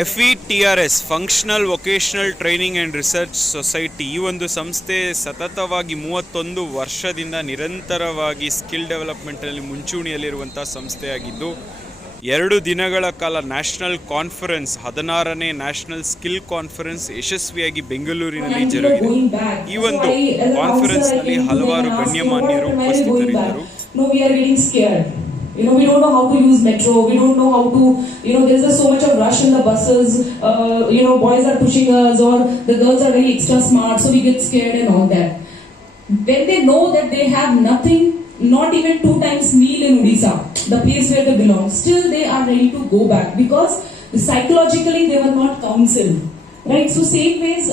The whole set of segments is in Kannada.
FETRS functional vocational training and research society ಈ ಒಂದು ಸಂಸ್ಥೆ ಸತತವಾಗಿ 31 ವರ್ಷದಿಂದ ನಿರಂತರವಾಗಿ ಸ್ಕಿಲ್ ಡೆವಲಪ್ಮೆಂಟಲ್ಲಿ ಮುಂಚೂಣಿಯಲ್ಲಿರುವಂಥ ಸಂಸ್ಥೆಯಾಗಿದ್ದು 2 ದಿನಗಳ ಕಾಲ ನ್ಯಾಷನಲ್ ಕಾನ್ಫರೆನ್ಸ್ 16ನೇ ನ್ಯಾಷನಲ್ ಸ್ಕಿಲ್ ಕಾನ್ಫರೆನ್ಸ್ ಯಶಸ್ವಿಯಾಗಿ ಬೆಂಗಳೂರಿನಲ್ಲಿ ಜರುಗಿದೆ. ಈ ಒಂದು ಕಾನ್ಫರೆನ್ಸ್ನಲ್ಲಿ ಹಲವಾರು ಗಣ್ಯಮಾನ್ಯರು ಉಪಸ್ಥಿತರಿದ್ದರು. We don't know how to use metro. We don't know how to, there's just so much of rush in the buses. Boys are pushing us or the girls are very extra smart, so we get scared and all that. When they know that they have nothing, not even 2 times meal in Odisha, the place where they belong, still they are ready to go back because psychologically they were not counseled. Right? So same ways,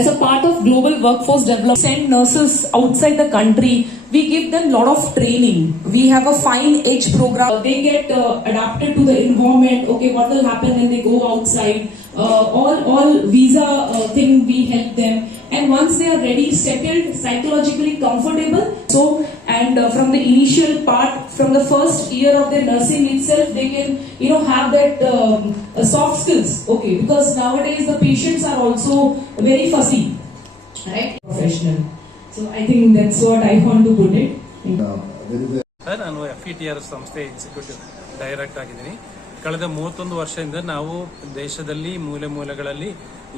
as a part of global workforce development, send nurses outside the country. We give them a lot of training. We have a fine age program. They get adapted to the environment. Okay, what will happen when they go outside? All visa thing we help them. And once they are ready, settled, psychologically comfortable. So, and from the initial part, from the first year of their nursing itself, they can, have that soft skills. Okay, because nowadays the patients are also very fussy, right? Professional. So I think that's what I want to put it. Sir, ನಾನು FETRS ಸಂಸ್ಥೆ ಎಕ್ಸಿಕ್ಯೂಟಿವ್ ಡೈರೆಕ್ಟರ್ ಆಗಿದ್ದೀನಿ. ಕಳೆದ 31 ವರ್ಷದಿಂದ ನಾವು ದೇಶದಲ್ಲಿ ಮೂಲೆ ಮೂಲೆಗಳಲ್ಲಿ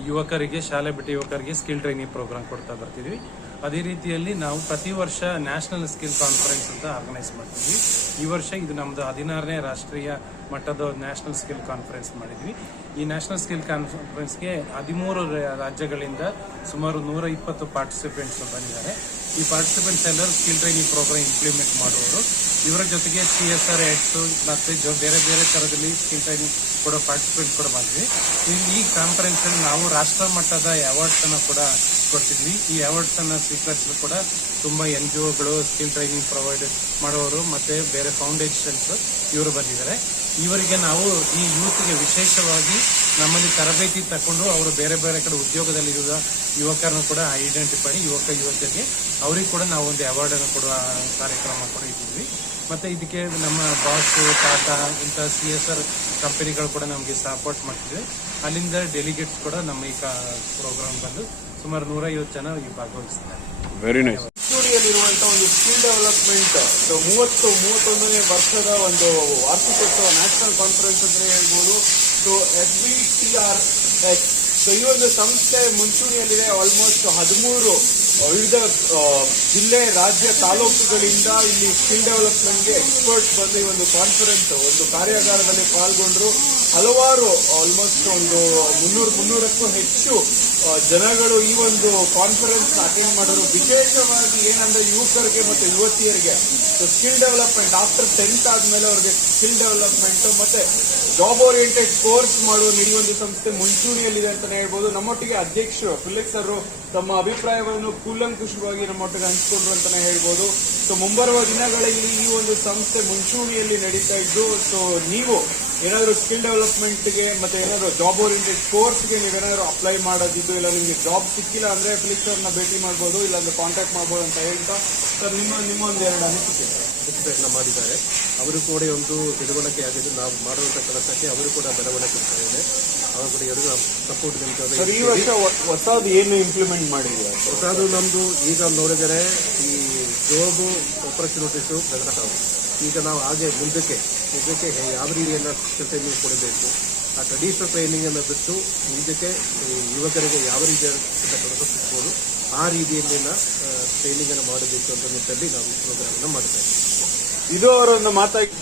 ಯುವಕರಿಗೆ, ಶಾಲೆ ಬಿಟ್ಟ ಯುವಕರಿಗೆ ಸ್ಕಿಲ್ ಟ್ರೈನಿಂಗ್ ಪ್ರೋಗ್ರಾಮ್ ಕೊಡ್ತಾ ಬರ್ತಿದ್ವಿ. ಅದೇ ರೀತಿಯಲ್ಲಿ ನಾವು ಪ್ರತಿ ವರ್ಷ ನ್ಯಾಷನಲ್ ಸ್ಕಿಲ್ ಕಾನ್ಫರೆನ್ಸ್ ಅಂತ ಆರ್ಗನೈಸ್ ಮಾಡ್ತೀವಿ. ಈ ವರ್ಷ ಇದು ನಮ್ಮದು 16ನೇ ರಾಷ್ಟ್ರೀಯ ಮಟ್ಟದ ನ್ಯಾಷನಲ್ ಸ್ಕಿಲ್ ಕಾನ್ಫರೆನ್ಸ್ ಮಾಡಿದ್ವಿ. ಈ ನ್ಯಾಷನಲ್ ಸ್ಕಿಲ್ ಕಾನ್ಫರೆನ್ಸ್ಗೆ 13 ರಾಜ್ಯಗಳಿಂದ ಸುಮಾರು 120 ಪಾರ್ಟಿಸಿಪೆಂಟ್ಸ್ ಬಂದಿದ್ದಾರೆ. ಈ ಪಾರ್ಟಿಸಿಪೆಂಟ್ಸ್ ಎಲ್ಲರೂ ಸ್ಕಿಲ್ ಟ್ರೈನಿಂಗ್ ಪ್ರೋಗ್ರಾಮ್ ಇಂಪ್ಲಿಮೆಂಟ್ ಮಾಡುವವರು. ಇವರ ಜೊತೆಗೆ CSR ಹೆಡ್ಸು ಮತ್ತು ಬೇರೆ ಬೇರೆ ಥರದಲ್ಲಿ ಸ್ಕಿಲ್ ಟ್ರೈನಿಂಗ್ ಕೂಡ ಪಾರ್ಟಿಸಿಪೆಂಟ್ಸ್ ಕೂಡ ಬಂದ್ವಿ. ಈ ಕಾನ್ಫರೆನ್ಸಲ್ಲಿ ನಾವು ರಾಷ್ಟ್ರ ಮಟ್ಟದ ಅವಾರ್ಡ್ಸನ್ನು ಕೂಡ ಕೊಡ್ತಿದ್ವಿ. ಈ ಅವಾರ್ಡ್ಸನ್ನು ಸ್ವೀಕರಿಸಲು ಕೂಡ ತುಂಬ NGOಗಳು, ಸ್ಕಿಲ್ ಟ್ರೈನಿಂಗ್ ಪ್ರೊವೈಡ್ ಮಾಡೋರು ಮತ್ತು ಬೇರೆ ಫೌಂಡೇಶನ್ಸ್ ಇವರು ಬಂದಿದ್ದಾರೆ. ಇವರಿಗೆ ನಾವು ಈ ಯೂತ್ಗೆ ವಿಶೇಷವಾಗಿ ನಮ್ಮಲ್ಲಿ ತರಬೇತಿ ತಗೊಂಡು ಅವರು ಬೇರೆ ಬೇರೆ ಕಡೆ ಉದ್ಯೋಗದಲ್ಲಿರುವ ಯುವಕರನ್ನು ಕೂಡ ಐಡೆಂಟಿಫೈ ಯುವಕರಿಗೆ ಅವರಿಗೆ ಕೂಡ ನಾವು ಒಂದು ಅವಾರ್ಡನ್ನು ಕೊಡುವ ಕಾರ್ಯಕ್ರಮ ಕೂಡ ಇಟ್ಟಿದ್ವಿ. ಮತ್ತು ಇದಕ್ಕೆ ನಮ್ಮ ಬಾಸ್, ಟಾಟಾ ಇಂಥ CSR ಕಂಪನಿಗಳು ಕೂಡ ನಮಗೆ ಸಪೋರ್ಟ್ ಮಾಡ್ತಿದ್ವಿ. ಅಲ್ಲಿಂದ ಡೆಲಿಗೇಟ್ಸ್ ಕೂಡ ನಮ್ಮ ಈ ಪ್ರೋಗ್ರಾಮ್ ಬಂದು ಸುಮಾರು 150 ಜನ ಭಾಗವಹಿಸಿದ್ದಾರೆ. Very nice. ಸ್ಟುಡಿಯೋಲಿರುವಂತಹ ಒಂದು ಸ್ಕಿಲ್ ಡೆವಲಪ್ಮೆಂಟ್ 31ನೇ ವರ್ಷದ ಒಂದು ವಾರ್ಷಿಕೋತ್ಸವ ನ್ಯಾಷನಲ್ ಕಾನ್ಫರೆನ್ಸ್ ಅಂತ ಹೇಳ್ಬೋದು. ಸೊ FETRS ಈ ಒಂದು ಸಂಸ್ಥೆ ಮುಂಚೂಣಿಯಲ್ಲಿದೆ. ಆಲ್ಮೋಸ್ಟ್ 13 ವಿವಿಧ ಜಿಲ್ಲೆ, ರಾಜ್ಯ, ತಾಲೂಕುಗಳಿಂದ ಇಲ್ಲಿ ಸ್ಕಿಲ್ ಡೆವಲಪ್ಮೆಂಟ್ಗೆ ಎಕ್ಸ್ಪರ್ಟ್ಸ್ ಬಂದು ಈ ಒಂದು ಕಾನ್ಫರೆನ್ಸ್, ಒಂದು ಕಾರ್ಯಾಗಾರದಲ್ಲಿ ಪಾಲ್ಗೊಂಡ್ರು. ಹಲವಾರು ಆಲ್ಮೋಸ್ಟ್ ಒಂದು 300ಕ್ಕೂ ಹೆಚ್ಚು ಜನಗಳು ಈ ಒಂದು ಕಾನ್ಫರೆನ್ಸ್ ಅಟೆಂಡ್ ಮಾಡೋರು. ವಿಶೇಷವಾಗಿ ಏನಂದ್ರೆ ಯುವಕರಿಗೆ ಮತ್ತು ಯುವತಿಯರಿಗೆ ಸ್ಕಿಲ್ ಡೆವಲಪ್ಮೆಂಟ್ ಆಫ್ಟರ್ 10th ಆದ್ಮೇಲೆ ಅವ್ರಿಗೆ ಸ್ಕಿಲ್ ಡೆವಲಪ್ಮೆಂಟ್ ಮತ್ತೆ ಜಾಬ್ ಓರಿಯೆಂಟೆಡ್ ಕೋರ್ಸ್ ಮಾಡುವ ಈ ಒಂದು ಸಂಸ್ಥೆ ಮುಂಚೂಣಿಯಲ್ಲಿದೆ ಅಂತಾನೆ ಹೇಳ್ಬೋದು. ನಮ್ಮೊಟ್ಟಿಗೆ ಅಧ್ಯಕ್ಷರು ಫಿಲಿಕ್ಸ್ ಸರ್ ತಮ್ಮ ಅಭಿಪ್ರಾಯಗಳನ್ನು ಕೂಲಂಕುಷವಾಗಿ ನಮ್ಮೊಟ್ಟಿಗೆ ಹಂಚಿಕೊಂಡ್ರು ಅಂತಾನೆ ಹೇಳ್ಬೋದು. ಸೊ ಮುಂಬರುವ ದಿನಗಳಲ್ಲಿ ಈ ಒಂದು ಸಂಸ್ಥೆ ಮುಂಚೂಣಿಯಲ್ಲಿ ನಡೀತಾ ಇದ್ದು, ಸೊ ನೀವು ಏನಾದರೂ ಸ್ಕಿಲ್ ಡೆವಲಪ್ಮೆಂಟ್ಗೆ ಮತ್ತೆ ಏನಾದರೂ ಜಾಬ್ ಓರಿಯೆಂಟೆಡ್ ಕೋರ್ಸ್ಗೆ ನೀವೇನಾದರೂ ಅಪ್ಲೈ ಮಾಡೋದಿದ್ದು, ಇಲ್ಲ ನಿಮಗೆ ಜಾಬ್ ಸಿಕ್ಕಿಲ್ಲ ಅಂದ್ರೆ ಫಿಲಿಕ್ಸ್ ಅವ್ರನ್ನ ಭೇಟಿ ಮಾಡ್ಬೋದು, ಇಲ್ಲಾಂದ್ರೆ ಕಾಂಟ್ಯಾಕ್ಟ್ ಮಾಡ್ಬೋದು ಅಂತ ಹೇಳ್ತಾ ಸರ್ ನಿಮ್ಮ ಒಂದೆರಡು ಅನಿಸಿಕೆ ಪ್ರಯತ್ನ ಮಾಡಿದ್ದಾರೆ. ಅವರು ಕೂಡ ಒಂದು ತಿಳುವಳಿಕೆ ಆಗಿದೆ. ನಾವು ಮಾಡುವಂಥ ಕೆಲಸಕ್ಕೆ ಅವರು ಕೂಡ ಬೆಳವಣಿಗೆ ಕೊಡ್ತಾ ಇದೆ. ಅವರು ಕೂಡ ಎಲ್ಲರಿಗೂ ಸಪೋರ್ಟ್ ನಿಲ್ತಾರೆ. ಈ ವರ್ಷ ಹೊಸದು ಏನು ಇಂಪ್ಲಿಮೆಂಟ್ ಮಾಡಿದ್ದೀರಾ? ಹೊಸದು ನಮ್ಮದು ಈಗ ನೋಡಿದರೆ ಈ ಜಾಬ್ ಆಪರ್ಚುನಿಟೀಸು ಬೆಳೆದಾವೆ. ಈಗ ನಾವು ಹಾಗೆ ಮುಂದಕ್ಕೆ ಯಾವ ರೀತಿಯನ್ನು ಟ್ರೈನಿಂಗ್ ಕೊಡಬೇಕು, ಆ ಟ್ರೆಡಿಷನಲ್ ಟ್ರೈನಿಂಗನ್ನು ಬಿಟ್ಟು ಮುಂದಕ್ಕೆ ಯುವಕರಿಗೆ ಯಾವ ರೀತಿಯ ಕೆಲಸ ಸಿಗ್ಬೋದು ಆ ರೀತಿಯಲ್ಲಿನ ಟ್ರೈನಿಂಗನ್ನು ಮಾಡಬೇಕು ಅಂತ ನಿಟ್ಟಲ್ಲಿ ನಾವು ಈ ಪ್ರೋಗ್ರಾಮನ್ನು ಮಾಡ್ತಾ ಇದ್ದೀವಿ. ಇದು ಅವರೊಂದು ಮಾತಾಗಿ